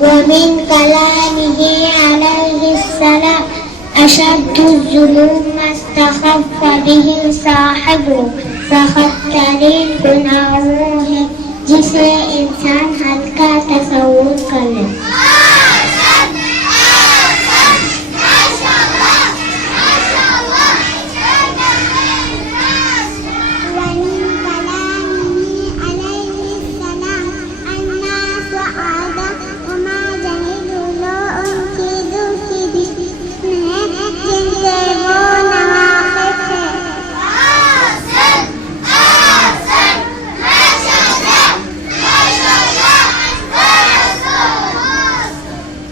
ومن كلامه عليه السلام أشد الذنوب ما استخف به صاحبه فخطرین गुनाहों है जिसे इंसान हल्का तसव्वुर कर ले।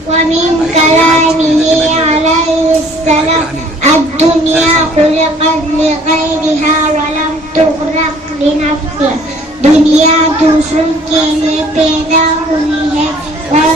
ومن كلامه عليه السلام الدنيا خلقت لغيرها ولم تخلق لنفسها दुनिया दूसरों के लिए पैदा हुई है और